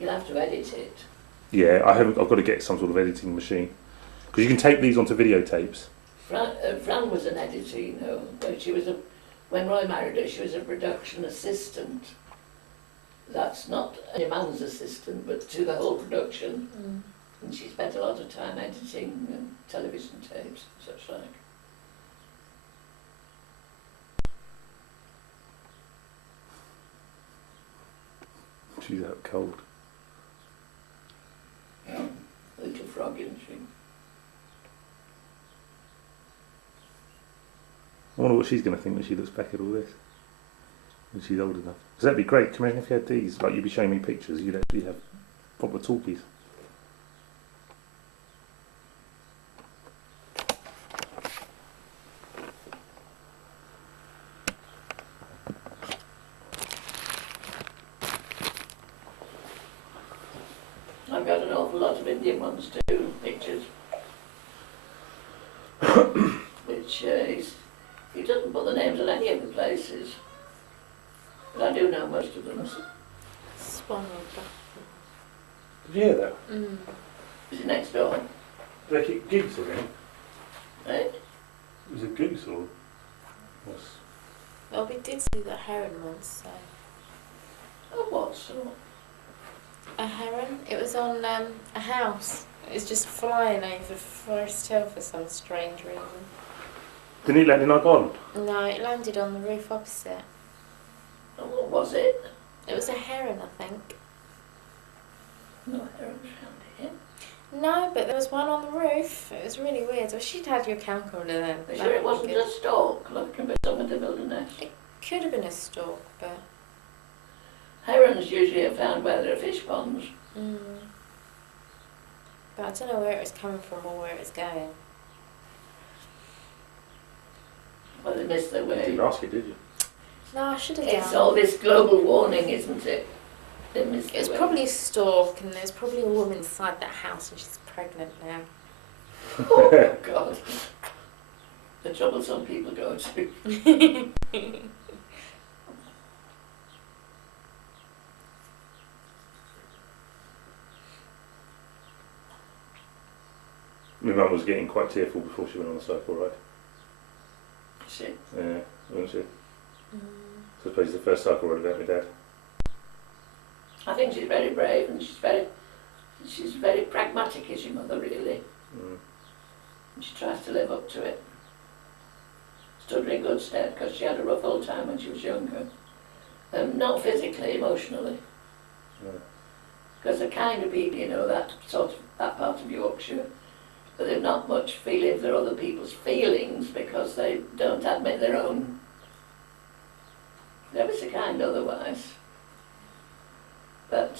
You'll have to edit it. Yeah, I've got to get some sort of editing machine. Because you can tape these onto videotapes. Fran was an editor, you know. When Roy married her, she was a production assistant. That's not any man's assistant, but to the whole production. And she spent a lot of time editing television tapes and such like. She's out cold. Yeah, a little frog, isn't she? I wonder what she's going to think when she looks back at all this. When she's old enough. Because that'd be great. Can you imagine if you had these? Like, you'd be showing me pictures, you'd actually have proper talkies. I've got an awful lot of Indian ones too, pictures. Which he doesn't put the names of any of the places. But I do know most of them. Swan. Did you hear that? Is it next door? Did they keep geese again? Eh? Was it goose or what's... Well, we did see the heron once, so. Oh, what sort? A heron? It was on a house. It was just flying over Forest Hill for some strange reason. Didn't it land in our garden? No, it landed on the roof opposite. Oh, what was it? It was a heron, I think. No herons around here. No, but there was one on the roof. It was really weird. Well, she'd had your camcorder then. Are you sure it wasn't a stork looking for someone to build a nest? It could have been a stork, but... Herons usually are found where there are fish ponds. But I don't know where it was coming from or where it was going. Well, they missed their You way. didn't ask it, did you? No, I should have It's done. all this global warning, isn't it? They missed It was their way. probably a stork, and there's probably a woman inside that house, and she's pregnant now. Oh, God. The trouble some people go to. My mum was getting quite tearful before she went on the cycle ride. She, Yeah, wasn't she? So I suppose it's the first cycle ride without my dad. I think she's very brave and she's very pragmatic, is your mother, really. And she tries to live up to it. Stood her in good stead because she had a rough old time when she was younger. Not physically, emotionally. Because the kind of people, you know, that part of Yorkshire, but they've not much feeling for other people's feelings because they don't admit their own. They're ever so kind otherwise. But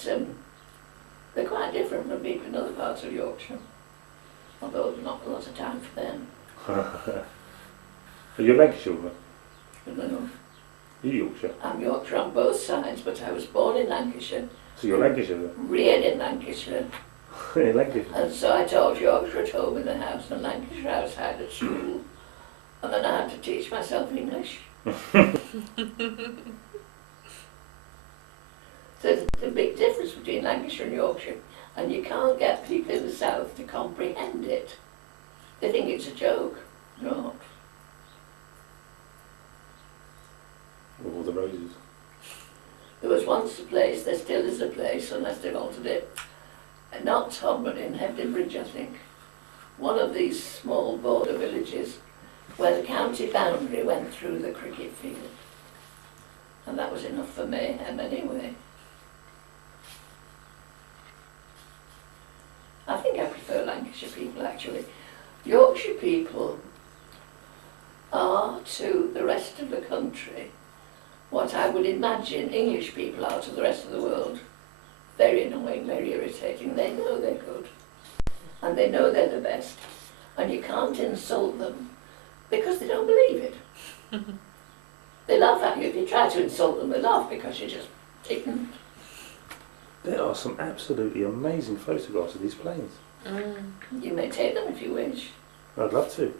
they're quite different from people in other parts of Yorkshire. Although there's not a lot of time for them. Are you Lancashire woman? I don't know. You're Yorkshire. I'm Yorkshire on both sides, but I was born in Lancashire, So you're Lancashire then? reared in Lancashire, Yeah, Lancashire. and so I taught Yorkshire at home in the house and Lancashire outside at school. And then I had to teach myself English. So there's a big difference between Lancashire and Yorkshire, and you can't get people in the south to comprehend it. They think it's a joke. No. All the roses. There was once a place, there still is a place, unless they've altered it, not Tom, but in Hebden Bridge, I think. One of these small border villages where the county boundary went through the cricket field. And that was enough for mayhem anyway. I think I prefer Lancashire people, actually. Yorkshire people are to the rest of the country what I would imagine English people are to the rest of the world. Very annoying, very irritating. They know they're good. And they know they're the best. And you can't insult them because they don't believe it. They laugh at you. If you try to insult them, they laugh because you're just ignorant. There are some absolutely amazing photographs of these planes. You may take them if you wish. I'd love to.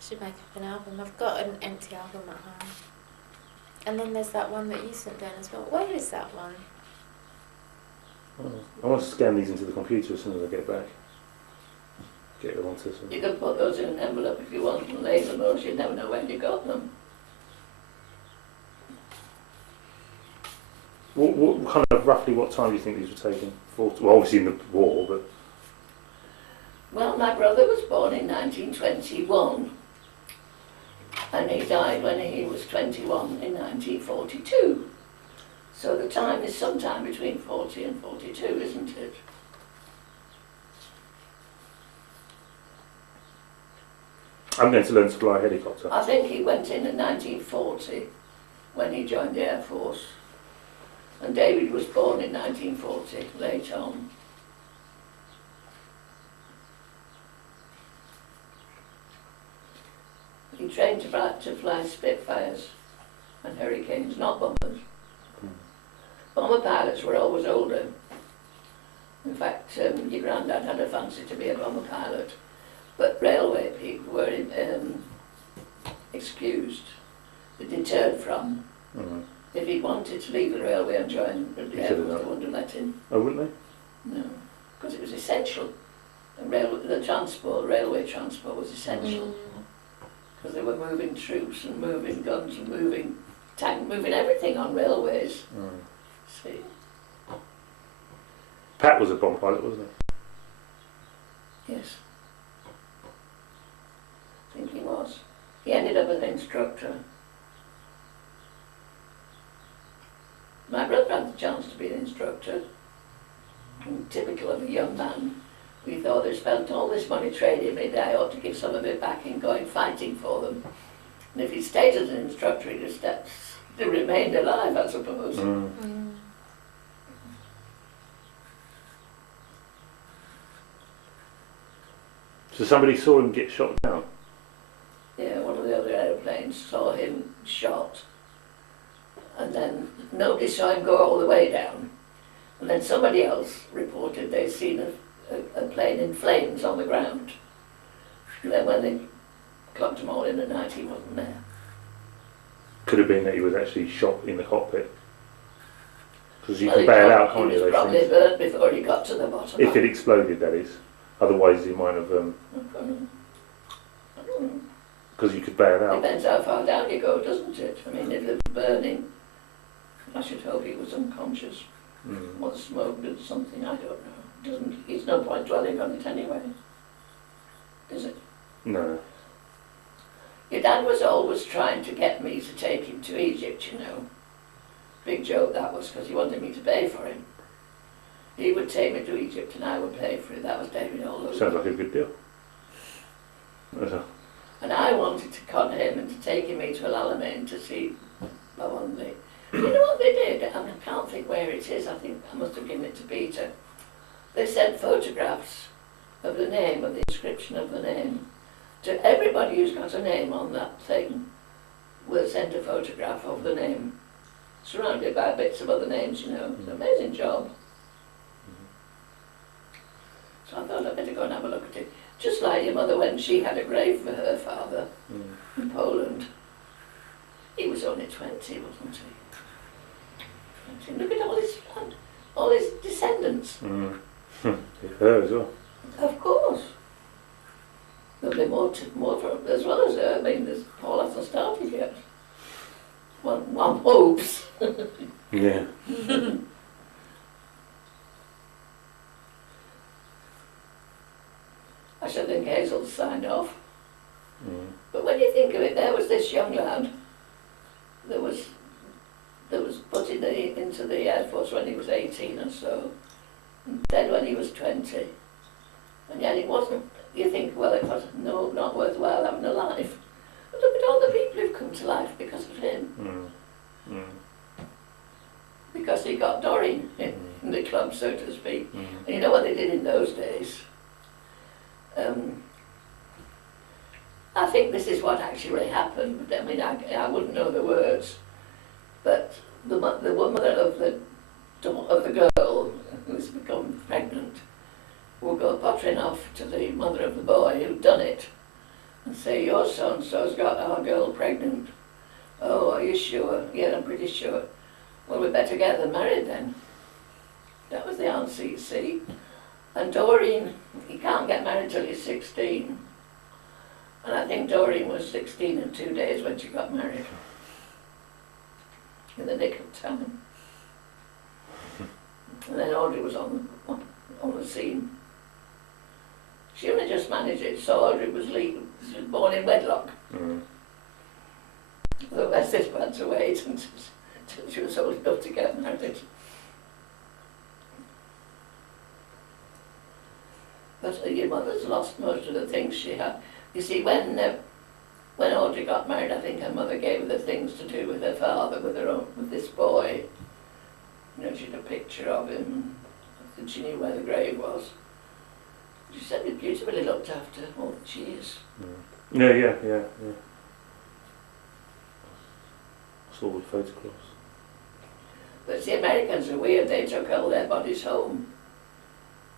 Should make up an album. I've got an empty album at home. And then there's that one that you sent down as well. Where is that one? I want to scan these into the computer as soon as I get back. Get them onto some. You can put those in an envelope if you want and label those. You never know when you got them. What kind of roughly what time do you think these were taken? Well, obviously in the war, but. Well, my brother was born in 1921 and he died when he was 21 in 1942. So the time is sometime between 40 and 42, isn't it? I'm going to learn to fly a helicopter. I think he went in 1940 when he joined the Air Force. And David was born in 1940, late on. He trained to fly Spitfires and Hurricanes, not bombers. Bomber pilots were always older. In fact, your granddad had a fancy to be a bomber pilot, but railway people were excused, deterred from. If he wanted to leave the railway and join the Air Force, they wouldn't let him. Oh, wouldn't they? No, because it was essential. The railway transport was essential. Because they were moving troops and moving guns and moving everything on railways. See? Pat was a bomb pilot, wasn't he? Yes. I think he was. He ended up as an instructor. My brother had the chance to be an instructor. And typical of a young man. We thought they spent all this money training me, I ought to give some of it back in going fighting for them. And if he stayed as an instructor, he'd have remained alive, I suppose. So somebody saw him get shot down? Yeah, one of the other aeroplanes saw him shot. And then nobody saw him go all the way down. And then somebody else reported they'd seen a plane in flames on the ground. And then when they clubbed them all in at night, he wasn't there. Could have been that he was actually shot in the cockpit. Because you can bail out, can't you? He was probably burnt before he got to the bottom. If it exploded, that is. Otherwise, he might have. I don't know. Because you could bail out. Depends how far down you go, doesn't it? I mean, if it was burning, I should hope he was unconscious. Or the smoke did something, I don't know. It's no point dwelling on it anyway. Is it? No. Your dad was always trying to get me to take him to Egypt, you know. Big joke that was, because he wanted me to pay for him. He would take me to Egypt and I would pay for it. That was David all over. Sounds like a good deal. And I wanted to con him and to take him to Al Alamein to see my one day. You know what they did? I can't think where it is. I think I must have given it to Peter. They sent photographs of the name, of the inscription of the name. To everybody who's got a name on that thing will send a photograph of the name, surrounded by bits of other names, you know. It's an amazing job. So I thought I'd better go and have a look at it. Just like your mother when she had a grave for her father in Poland. He was only 20, wasn't he? 20. Look at all his descendants. Her as well. Of course. There'll be more for, as well as her. I mean, Paul hasn't started yet. One hopes. Yeah. I should think Hazel's signed off. But when you think of it, there was this young lad that was put into the Air Force when he was 18 or so, and dead when he was 20. And yet it wasn't, you think, well, it was not worthwhile having a life. But look at all the people who've come to life because of him. Because he got Doreen in the club, so to speak. And you know what they did in those days? I think this is what actually happened. I mean, I wouldn't know the words, but the mother of the girl who's become pregnant will go pottering off to the mother of the boy who'd done it and say, your so-and-so's got our girl pregnant. Oh, are you sure? Yeah, I'm pretty sure. Well, we better get them married then. That was the answer, you see. And Doreen, he can't get married till he's 16. And I think Doreen was 16 and 2 days when she got married. In the nick of time. And then Audrey was on the scene. She only just managed it, so Audrey was born in wedlock. Mm. The rest of had to wait until she was old enough to get married. But your mother's lost most of the things she had. You see, when Audrey got married, I think her mother gave her the things to do with her father, with this boy. You know, she had a picture of him, and she knew where the grave was. She said it beautifully looked after all that she is. Yeah. I saw the photographs. But the Americans are weird. They took all their bodies home,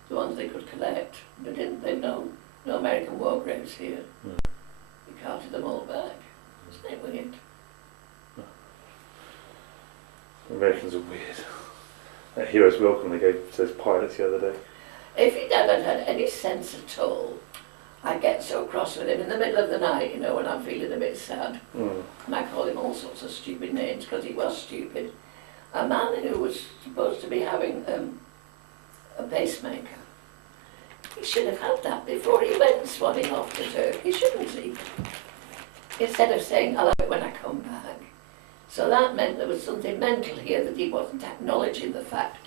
the ones they could collect. They've no American war graves here. Mm. They carted them all back. Isn't it weird? Americans are weird. That Hero's Welcome they gave to those pilots the other day. If he'd ever had any sense at all, I get so cross with him in the middle of the night, you know, when I'm feeling a bit sad. Mm. And I call him all sorts of stupid names because he was stupid. A man who was supposed to be having a pacemaker, he should have had that before he went swadding off to Turkey, shouldn't he? Instead of saying, I'll have it when I come back. So that meant there was something mental here that he wasn't acknowledging the fact.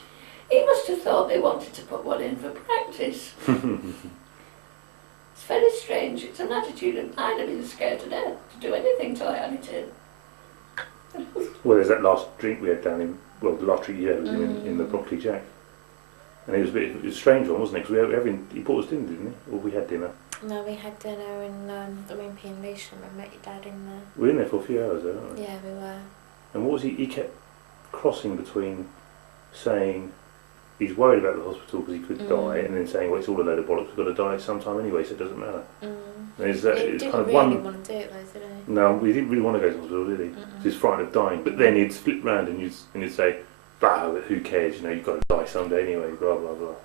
He must have thought they wanted to put one in for practice. It's very strange. It's an attitude, and I'd have been scared to death to do anything till I had it in. Well, there's that last drink we had down in, well, the last drink you had was in the Broccoli Jack. And it was a strange one, wasn't it? Because he brought us dinner, didn't he? Or we had dinner. No, we had dinner in the Wimpy and Lewisham and met your dad in there. We were in there for a few hours, though, weren't we? Yeah, we were. And what was he kept crossing between saying he's worried about the hospital because he could die, and then saying, well, it's all a load of bollocks, we've got to die at some time anyway, so it doesn't matter. He didn't kind of really want to do it though, did he? No, he didn't really want to go to hospital, did he? He was frightened of dying. But then he'd flip round and he'd say, bah, who cares, you know, you've got to die someday anyway, blah, blah, blah.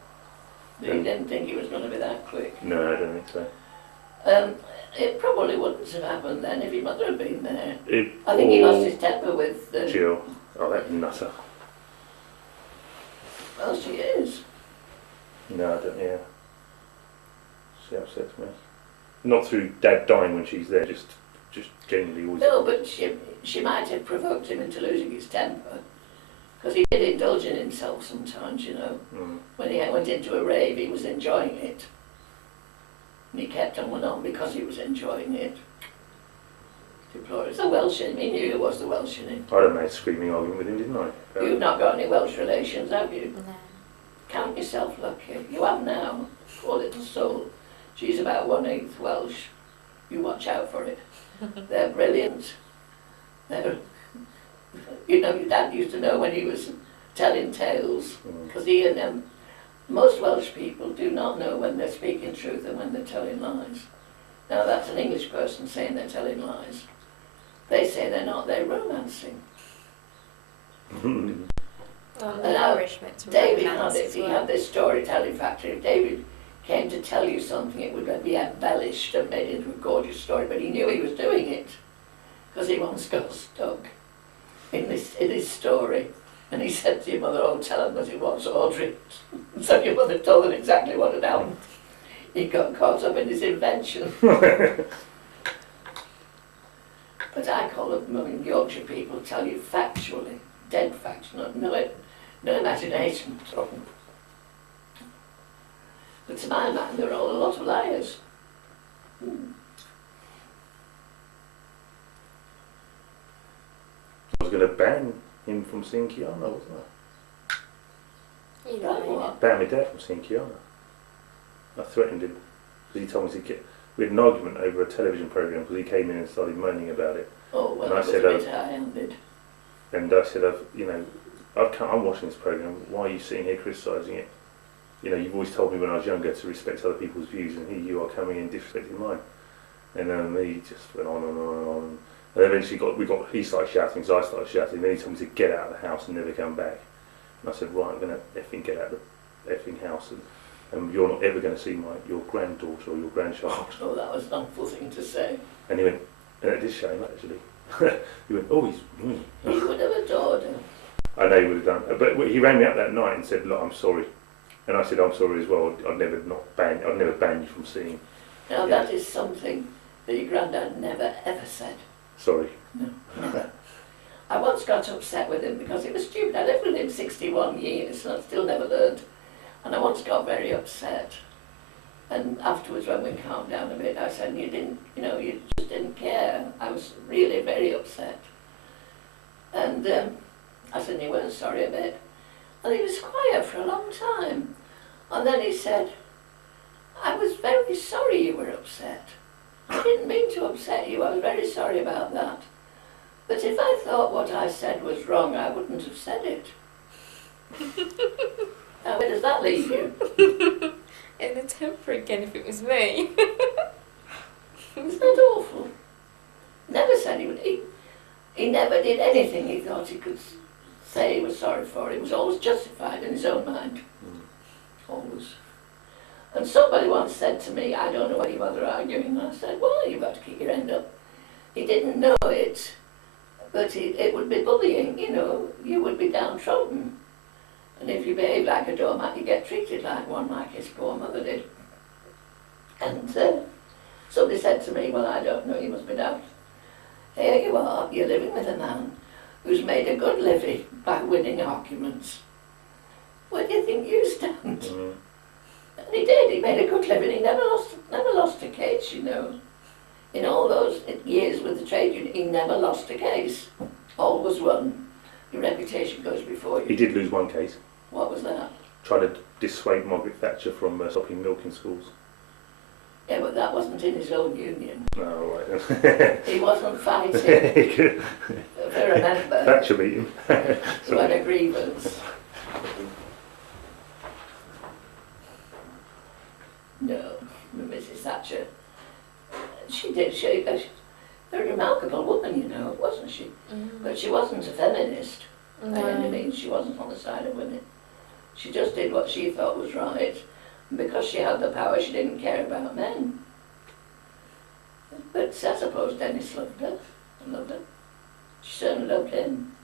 But he didn't think he was going to be that quick. No, I don't think so. It probably wouldn't have happened then if your mother had been there. I think he lost his temper with Jill. Oh, that nutter. Well, she is. No, I don't, yeah. She upsets me. Not through Dad dying when she's there, just genuinely always. No, but she might have provoked him into losing his temper. Because he did indulge in himself sometimes, you know. When he went into a rave, he was enjoying it. And he kept on because he was enjoying it. Deplorable. It's the Welsh in him. He knew it was the Welsh in him. I had a nice screaming argument with him, didn't I? You've not got any Welsh relations, have you? No. Count yourself lucky. You have now. Poor little soul. She's about 1/8 Welsh. You watch out for it. They're brilliant. You know, your dad used to know when he was telling tales, because he and most Welsh people do not know when they're speaking truth and when they're telling lies. Now that's an English person saying they're telling lies. They say they're not, they're romancing. Well, And Irish meant to David romance had it, as he well. had this storytelling factory. If David came to tell you something, it would be embellished and made into a gorgeous story, but he knew he was doing it, because he once got stuck in his story. And he said to your mother, oh, tell him that it was Audrey. So your mother told him exactly what had happened. He got caught up in his invention. But I call them Yorkshire people tell you factually, dead facts, no imagination. But to my mind, they're all a lot of liars. I was going to ban him from seeing Kiana, wasn't I? You don't mean it. Ban my dad from seeing Kiana. I threatened him because he told me we had an argument over a television programme because he came in and started moaning about it. Oh, well, and I it was said, a bit high-handed. And I said, I'm watching this programme, why are you sitting here criticising it? You know, you've always told me when I was younger to respect other people's views, and here you are coming in disrespecting mine. And he just went on and on and on. And eventually he started shouting, so I started shouting, then he told me to get out of the house and never come back. And I said, right, I'm going to effing get out of the effing house, and you're not ever going to see your granddaughter or your grandchild. Oh, that was an awful thing to say. And he went, and it did shame actually. He went, oh, he's. He would have adored her. I know he would have done, but he rang me up that night and said, look, I'm sorry. And I said, I'm sorry as well. I'd never ban you from seeing. Now that is something that your granddad never ever said. Sorry. No, never. I once got upset with him because it was stupid. I lived with him 61 years and I still never learned. And I once got very upset. And afterwards, when we calmed down a bit, I said, you just didn't care. I was really very upset. And I said, you weren't sorry a bit. And he was quiet for a long time. And then he said, I was very sorry you were upset. I didn't mean to upset you. I was very sorry about that. But if I thought what I said was wrong, I wouldn't have said it. Now, where does that leave you? In a temper again if it was me. Isn't that awful? Never said he would. He never did anything he thought he could say he was sorry for. He was always justified in his own mind. Always. And somebody once said to me, I don't know why you bother arguing. And I said, well, you've got to keep your end up. He didn't know it, but it would be bullying, you would be downtrodden. And if you behave like a doormat, you get treated like one, like his poor mother did. And somebody said to me, well, I don't know, you must be daft. Here you are, you're living with a man who's made a good living by winning arguments. Where do you think you stand? And he did, he made a good living, he never lost a case, In all those years with the trade union, he never lost a case. Always won. Your reputation goes before you. He did lose one case. What was that? Trying to dissuade Margaret Thatcher from stopping milk in schools. Yeah, but that wasn't in his own union. Oh, right. He wasn't fighting for a member. Thatcher beat him. Who had a grievance. No, Mrs. Thatcher. She did. She was a remarkable woman, wasn't she? But she wasn't a feminist. By any means, she wasn't on the side of women. She just did what she thought was right. And because she had the power, she didn't care about men. But I suppose Dennis loved her. She certainly loved him.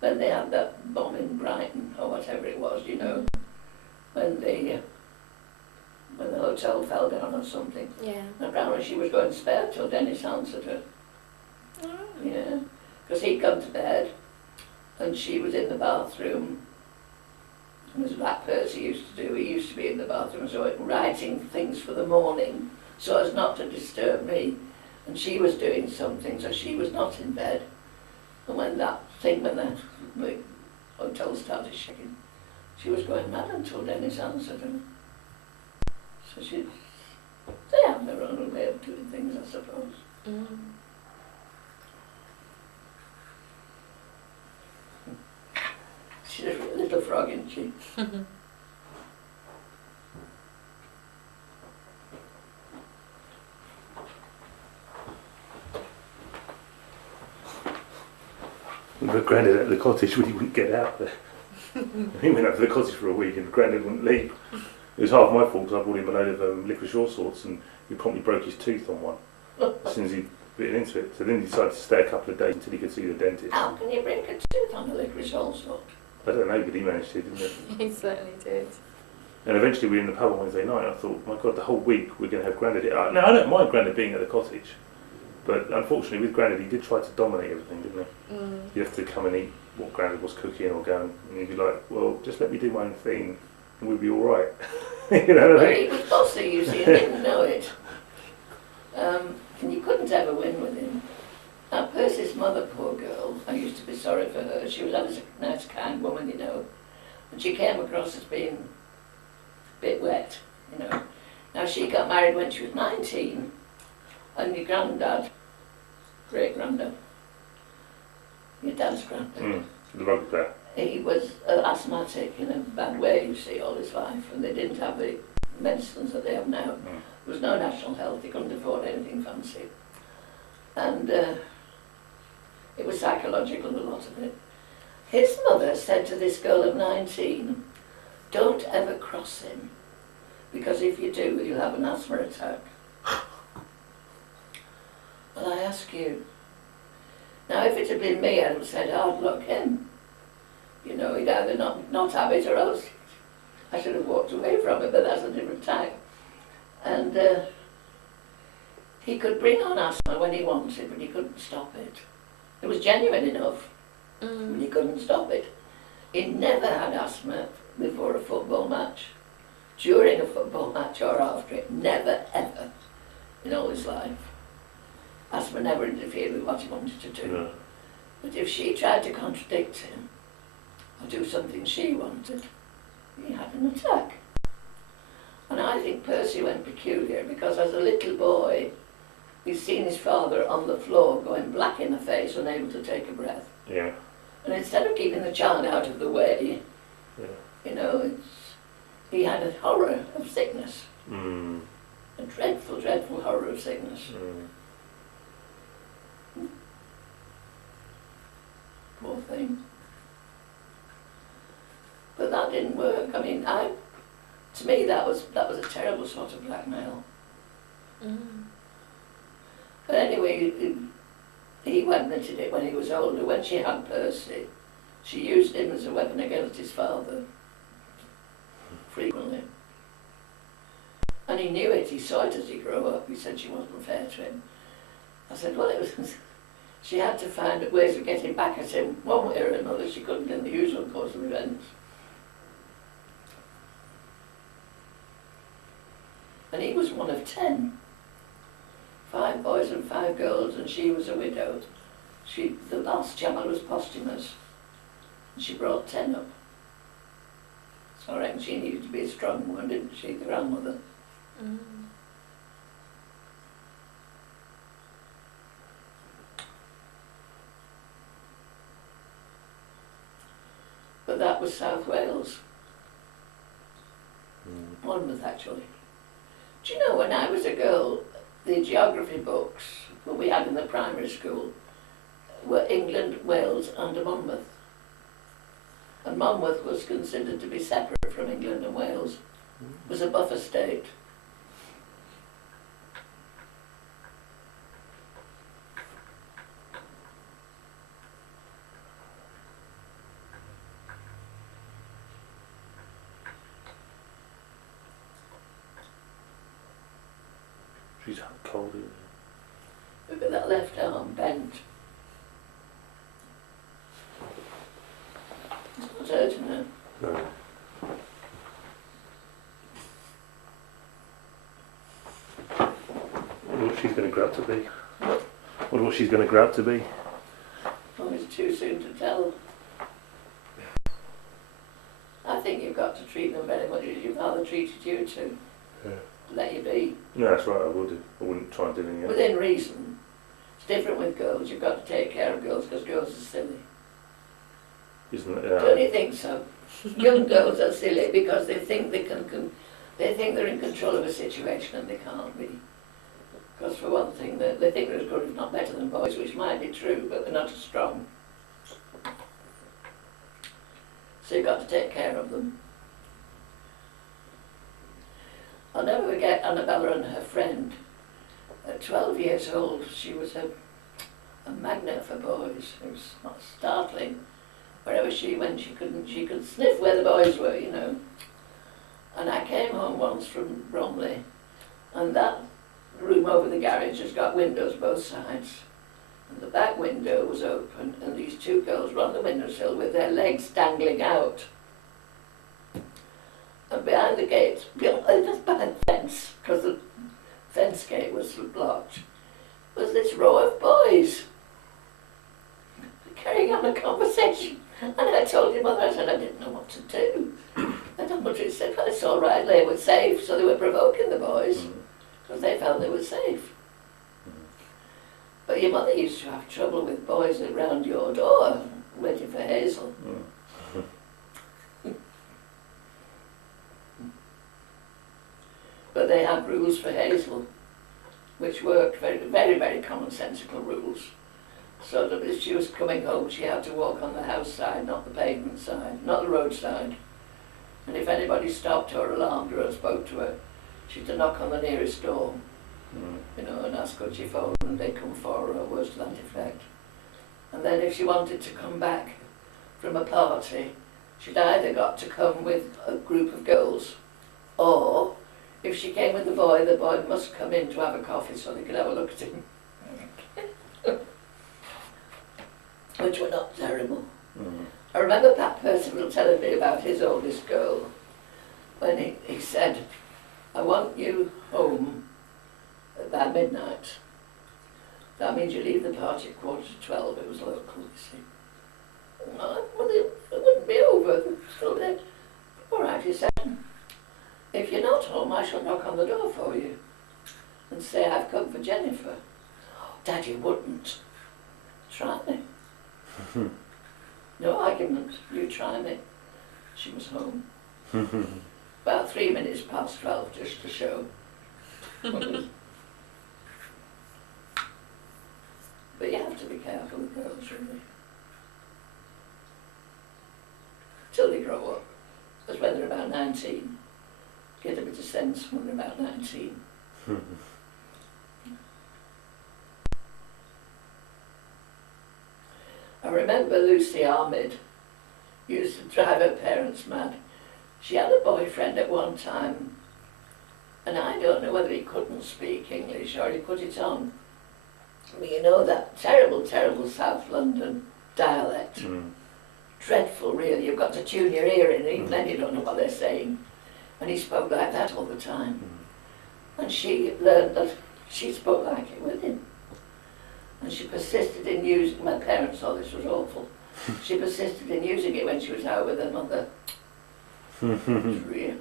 When they had that bomb in Brighton, or whatever it was, when the hotel fell down or something. Yeah. And apparently she was going to bed till Dennis answered her. Oh. Yeah, because he'd gone to bed and she was in the bathroom. It was like Percy used to do. He used to be in the bathroom writing things for the morning so as not to disturb me. And she was doing something, so she was not in bed. And when the hotel started shaking, she was going mad until Dennis answered her. So they have their own way of doing things, I suppose. She's a little frog, isn't she? But Grandad at the cottage, we wouldn't get out there. He went up to the cottage for a week and Grandad wouldn't leave. It was half my fault because I bought him a load of licorice all sorts and he promptly broke his tooth on one as soon as he bitten into it. So then he decided to stay a couple of days until he could see the dentist. How can you break a tooth on a licorice all sort? I don't know, but he managed to, didn't he? He certainly did. And eventually we were in the pub on Wednesday night. I thought, my God, the whole week we're going to have Grandad here. Now, I don't mind Grandad being at the cottage, but unfortunately with Grandad he did try to dominate everything, didn't he? You have to come and eat what Grandad was cooking or go and he'd be like, well, just let me do my own thing and we'll be all right. You know what I mean? He was bossy, you see, and didn't know it. And you couldn't ever win with him. Now, Percy's mother, poor girl, I used to be sorry for her. She was always a nice, kind woman, and she came across as being a bit wet, Now, she got married when she was 19, and your granddad, great-granddad, your dad's granddad, The rugby player. he was asthmatic in a bad way, you see, all his life, and they didn't have the medicines that they have now. There was no national health, he couldn't afford anything fancy. And it was psychological, a lot of it. His mother said to this girl of 19, don't ever cross him, because if you do, you'll have an asthma attack. Well, I ask you, now if it had been me, I'd have said, hard luck him. You know, he'd either not have it or else I should have walked away from it, but that's a different time. And he could bring on asthma when he wanted, but he couldn't stop it. It was genuine enough, but he couldn't stop it. He never had asthma before a football match, during a football match or after it. Never, ever in all his life. Asthma never interfered with what he wanted to do. No. But if she tried to contradict him or do something she wanted, he had an attack. And I think Percy went peculiar because as a little boy, he's seen his father on the floor going black in the face, unable to take a breath. Yeah. And instead of keeping the child out of the way, Yeah. you know, he had a horror of sickness. Mm. A dreadful, dreadful horror of sickness. Mm. Poor thing. But that didn't work. I mean, to me that was a terrible sort of blackmail. But anyway, he went and did it when he was older. When she had Percy, she used him as a weapon against his father, frequently. And he knew it, he saw it as he grew up. He said she wasn't fair to him. I said, well, it was... She had to find ways of getting back at him one way or another. She couldn't in the usual course of events. And he was one of 10. 5 boys and 5 girls, and she was a widow. The last child was posthumous, and she brought 10 up. So I reckon she needed to be a strong one, didn't she, the grandmother? But that was South Wales. Monmouth, actually. Do you know, when I was a girl, the geography books that we had in the primary school were England, Wales and Monmouth. And Monmouth was considered to be separate from England and Wales. It was a buffer state. She's cold. Look at that left arm bent. It's not hurting her. No. What she's going to grab to be? What she's going to grab to be? Oh, it's too soon to tell. I think you've got to treat them very much as your father treated you to. Yeah. Let you be. No, that's right, I would do. I wouldn't try and do anything else. Within reason. It's different with girls. You've got to take care of girls because girls are silly. Isn't it? Don't you think so? Young girls are silly because they think they think they're in control of a situation and they can't be. Because for one thing, they think they're as good, if not better than boys, which might be true, but they're not as strong. So you've got to take care of them. I'll never forget Annabella and her friend. At 12 years old, she was a magnet for boys. It was not startling. Wherever she went, she could sniff where the boys were, you know. And I came home once from Bromley, and that room over the garage has got windows both sides. And the back window was open, and these 2 girls were on the windowsill with their legs dangling out. And behind the gate, just behind the fence, because the fence gate was blocked, was this row of boys carrying on a conversation. And I told your mother, I said, I didn't know what to do. And her mother said, well, it's all right, they were safe. So they were provoking the boys, because they felt they were safe. But your mother used to have trouble with boys around your door, waiting for Hazel. But they had rules for Hazel, which worked very, very, very commonsensical rules. So that as she was coming home, she had to walk on the house side, not the pavement side, not the road side. And if anybody stopped her, alarmed her, or spoke to her, she'd to knock on the nearest door, you know, and ask could she phone, and they'd come for her, or words to that effect. And then if she wanted to come back from a party, she'd either got to come with a group of girls, or if she came with the boy must come in to have a coffee so they could have a look at him. Which were not terrible. I remember Pat Percival telling me about his oldest girl when he said, I want you home by midnight. That means you leave the party at 11:45. It was local, you see. Well, it wouldn't be over. Still there. All right, he said, if you're not home, I shall knock on the door for you and say I've come for Jennifer. Oh, Daddy wouldn't. Try me. No argument. You try me. She was home. About 3 minutes past 12, just to show. But you have to be careful with girls, really. Till they grow up. Because when they're about 19, get a bit of sense when they're about 19. I remember Lucy Ahmed used to drive her parents mad. She had a boyfriend at one time, and I don't know whether he couldn't speak English or he put it on. But you know that terrible, terrible South London dialect. Dreadful, really. You've got to tune your ear in, even then you don't know what they're saying. And he spoke like that all the time. And she learned that she spoke like it with him. And she persisted in using, my parents thought this was awful, she persisted in using it when she was out with her mother. It was real.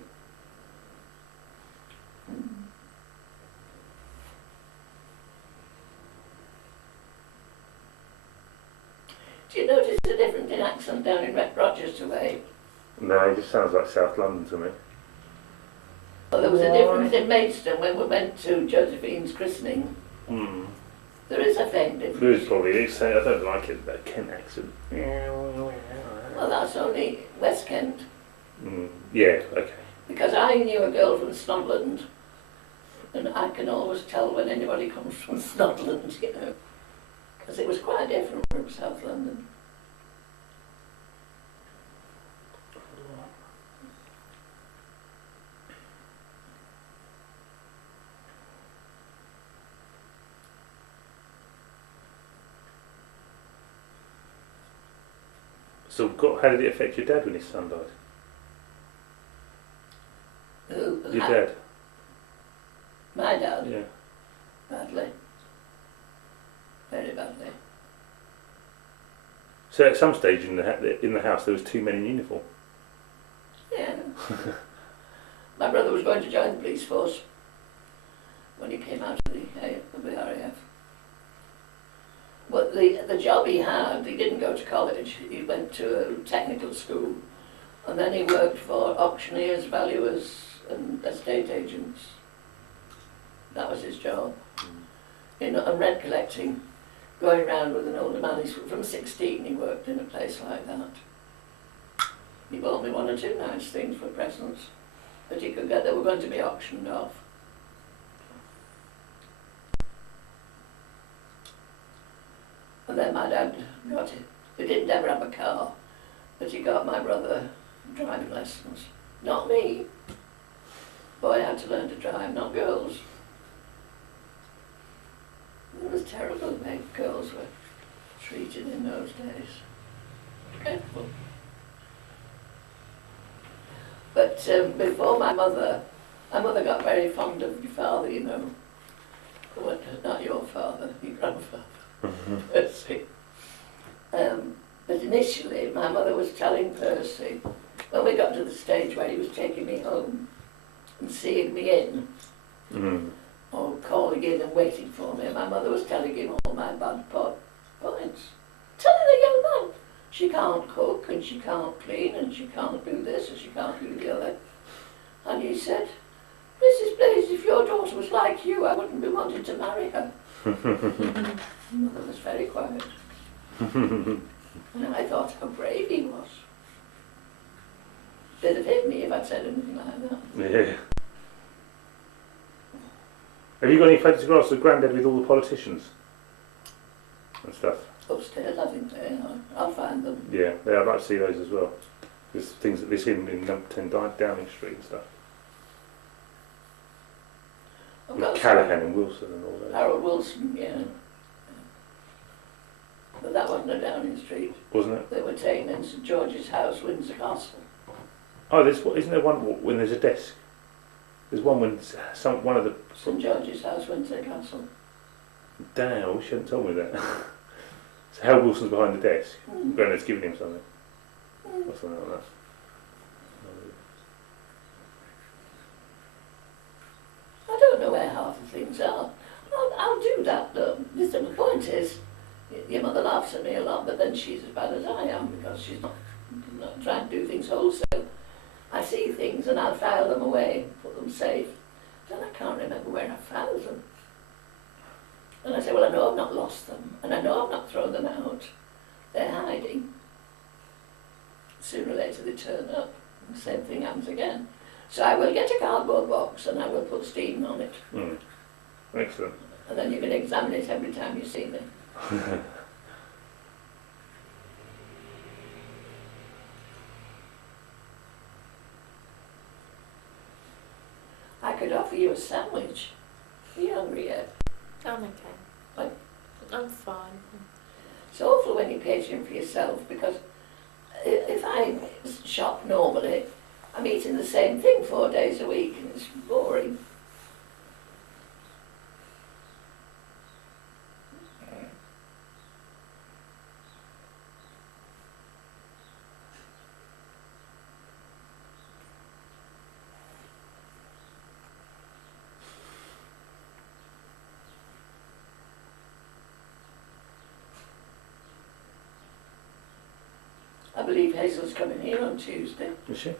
Do you notice the difference in accent down in Rochester way? No, it just sounds like South London to me. Well, there was a difference in Maidstone when we went to Josephine's christening. There is a faint difference. There is probably. I don't like it, that Kent accent. Well, that's only West Kent. Yeah, okay. Because I knew a girl from Snodland, and I can always tell when anybody comes from Snodland, you know, because it was quite different from South London. So, how did it affect your dad when his son died? Who? Your dad? My dad? Yeah. Badly. Very badly. So at some stage in the house there was two men in uniform? Yeah. My brother was going to join the police force when he came out of the RAF. But the job he had, he didn't go to college, he went to a technical school, and then he worked for auctioneers, valuers and estate agents. That was his job. And rent collecting, going around with an older man. From 16 he worked in a place like that. He bought me one or two nice things for presents that he could get that were going to be auctioned off. And then my dad got it. He didn't ever have a car, but he got my brother driving lessons. Not me. Boy had to learn to drive, not girls. It was terrible the way girls were treated in those days. Dreadful. But before my mother got very fond of your father, you know. Well, not your father, your grandfather. Percy. But initially, my mother was telling Percy, when we got to the stage where he was taking me home and seeing me in, or calling in and waiting for me, my mother was telling him all my bad points. Telling a young man, she can't cook, and she can't clean, and she can't do this, and she can't do the other. And he said, Mrs. Blaze, if your daughter was like you, I wouldn't be wanting to marry her. Mother was very quiet. And I thought how brave he was. They'd have hit me if I'd said anything like that. Yeah. Have you got any photographs of Granddad with all the politicians and stuff? Upstairs, I think they are. I'll find them. Yeah, I'd like to see those as well. There's things that there's him in number 10 Downing Street and stuff. I've With got Callaghan and Wilson and all those. Harold Wilson, yeah. But that wasn't a Downing Street. Wasn't it? They were taken in St George's House, Windsor Castle. Oh, isn't there one when there's a desk? There's one when one of the... St George's House, Windsor Castle. Damn, I wish you hadn't told me that. So Harold Wilson's behind the desk. Mm. Granddad's giving him something. Mm. Or something like that. I don't know where half the things are. I'll do that though. The point is, your mother laughs at me a lot, but then she's as bad as I am because she's not trying to do things wholesale. I see things and I'll file them away, put them safe. Then I can't remember where I filed them. And I say, well, I know I've not lost them, and I know I've not thrown them out. They're hiding. Sooner or later they turn up, and the same thing happens again. So I will get a cardboard box and I will put Stephen on it. Mm. Excellent. And then you can examine it every time you see me. I could offer you a sandwich. Are you hungry yet? I'm okay. Like, I'm fine. it's awful when you're catering for yourself because if I shop normally, I'm eating the same thing 4 days a week and it's boring. I believe Hazel's coming here on Tuesday. Is she?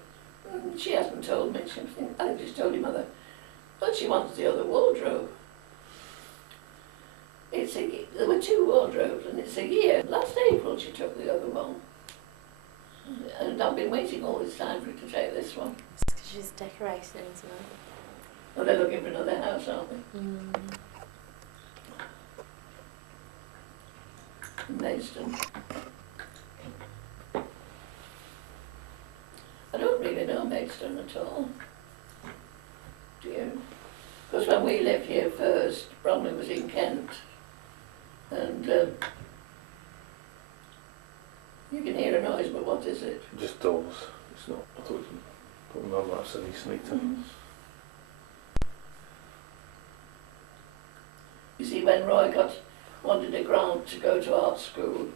She hasn't told me. I just told your mother. But she wants the other wardrobe. There were 2 wardrobes and it's a year. Last April she took the other one. And I've been waiting all this time for her to take this one. It's because she's decorating, isn't it? Well, they're looking for another house, aren't they? In Maidstone. I don't really know Maxine at all. Do you? Because when we lived here first, Bromley was in Kent. And you can hear a noise, but what is it? Just dolls. It's not. I thought my mum might have suddenly sneaked up. You see, when Roy wanted a grant to go to art school,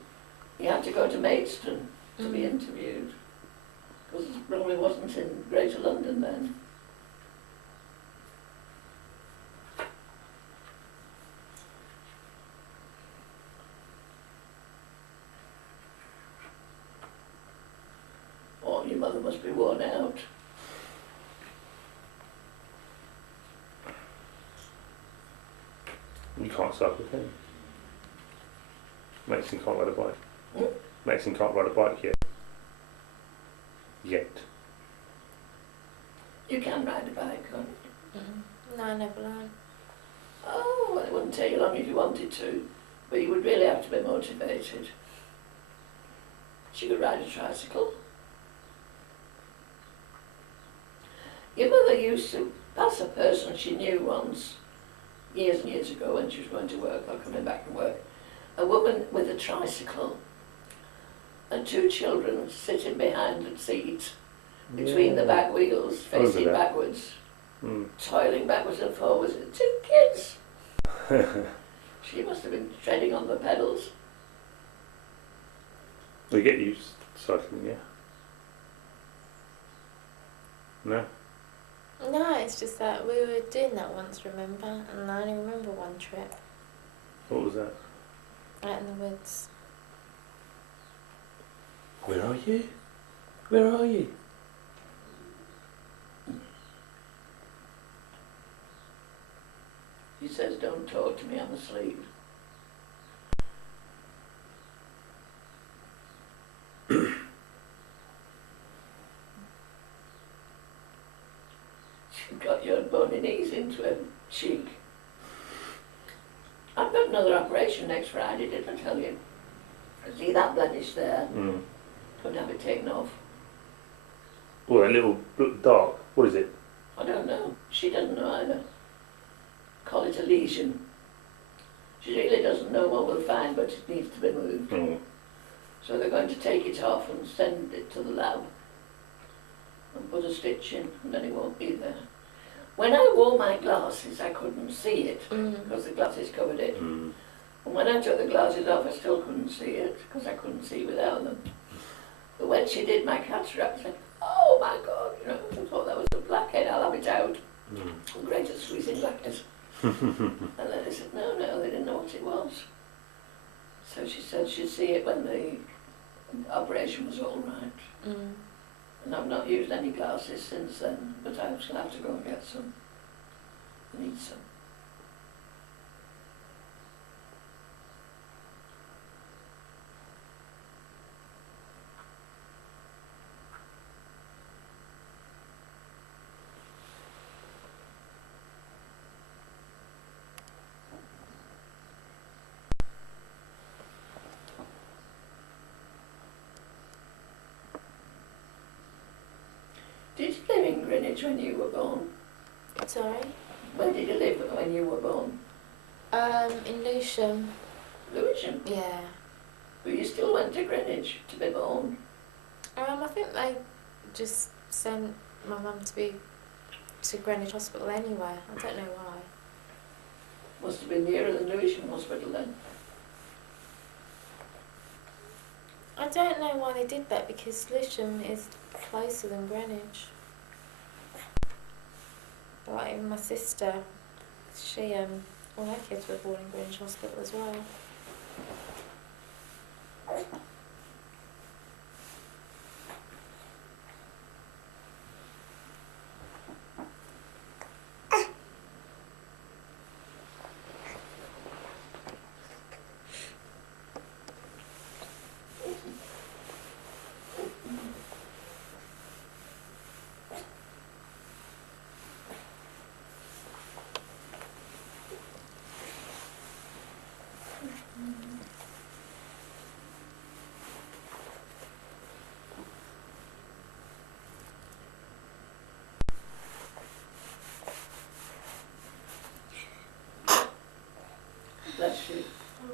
he had to go to Maidstone to be interviewed. Because Bromley wasn't in Greater London then. Oh, your mother must be worn out. You can't cycle, can you? Maxine can't ride a bike. Hmm? Maxine can't ride a bike yet. Yet. You can ride a bike, can't you? No, I never learned. Oh, well, it wouldn't take you long if you wanted to, but you would really have to be motivated. She could ride a tricycle. Your mother used to pass a person she knew once, years and years ago when she was going to work or coming back from work, a woman with a tricycle and 2 children sitting behind the seat, between the back wheels, facing backwards, toiling backwards and forwards. 2 kids. She must have been treading on the pedals. They get used to cycling, yeah? No? No, it's just that we were doing that once, remember? And I only remember one trip What was that? out in the woods. Where are you? Where are you? He says, don't talk to me, I'm asleep. She's got your bony knees into her cheek. I've got another operation next Friday, didn't I tell you? See that blemish there? Mm. Could have it taken off. Well, a little dark. What is it? I don't know. She doesn't know either. Call it a lesion. She really doesn't know what we'll find, but it needs to be moved. Mm. So they're going to take it off and send it to the lab and put a stitch in, and then it won't be there. When I wore my glasses, I couldn't see it because the glasses covered it. Mm. And when I took the glasses off, I still couldn't see it because I couldn't see without them. But when she did my cataract, I said, "Oh my God, you know, I thought that was a blackhead, I'll have it out." The greatest squeezing blackhead. And then they said, no, they didn't know what it was. So she said she'd see it when the operation was all right. And I've not used any glasses since then, but I shall have to go and get some. I need some. Did you live in Greenwich when you were born? Sorry? Where did you live when you were born? In Lewisham. Lewisham? Yeah. But you still went to Greenwich to be born? I think they just sent my mum to Greenwich Hospital anyway. I don't know why. Must have been nearer than Lewisham Hospital then. I don't know why they did that because Lewisham is closer than Greenwich. Like even my sister, she all her kids were born in Greenwich Hospital as well. Bless you.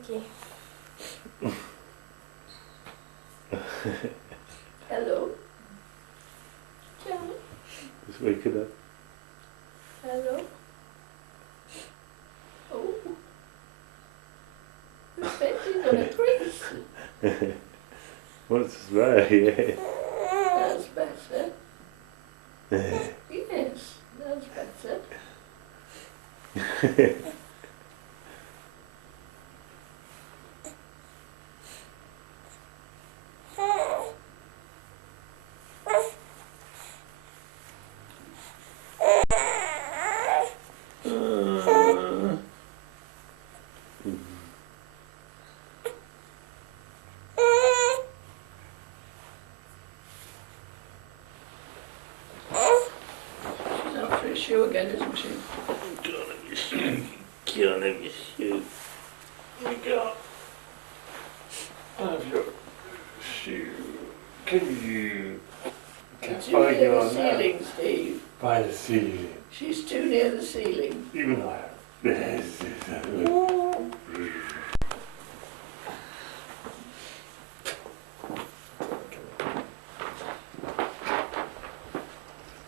Thank you. Hello. Kiana. Just waking up. Hello. Oh. You're painting on a crease. What's that? Yeah. That's better. Yes, that's better. She's after a shoe again, isn't she? Kiana, miss you. Kiana, miss you. You go. Have your shoe. Can you Too by near your the ceiling, Steve. by the ceiling? She's too near the ceiling. Even I have. Yes, exactly.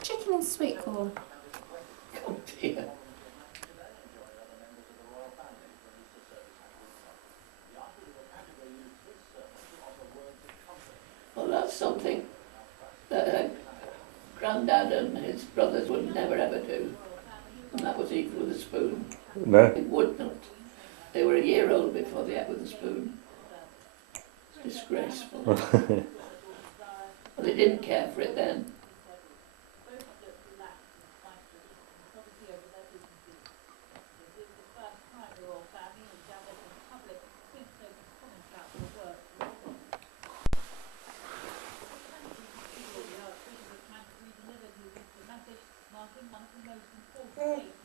Chicken and sweet corn. Oh dear. Well, that's something that Granddad and his brothers would never ever do. And that was eat with a spoon. No. They would not. They were a year old before they ate with a spoon. It's disgraceful. Well, they didn't care for it then.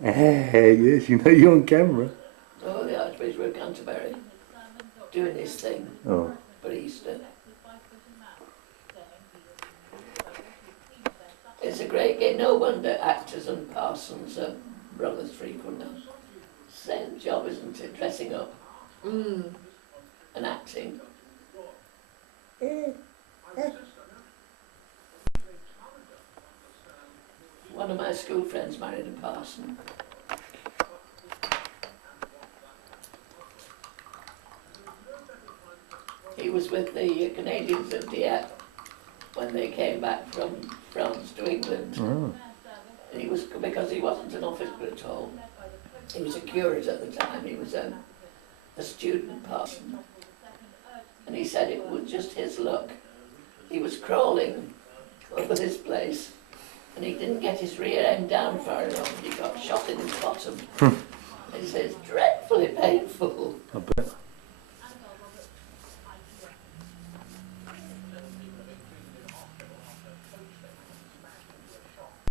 Yes, you know you're on camera. Oh, the Archbishop of Canterbury, doing his thing Oh. for Easter. It's a great game. No wonder actors and parsons are brothers frequently. Same job, isn't it? Dressing up Mm. and acting. One of my school friends married a parson. He was with the Canadians at Dieppe when they came back from France to England. Oh. And he was, because he wasn't an officer at all, he was a curate at the time, he was a student parson. And he said it was just his luck. He was crawling over this place and he didn't get his rear end down far enough and he got shot in his bottom. He says, dreadfully painful.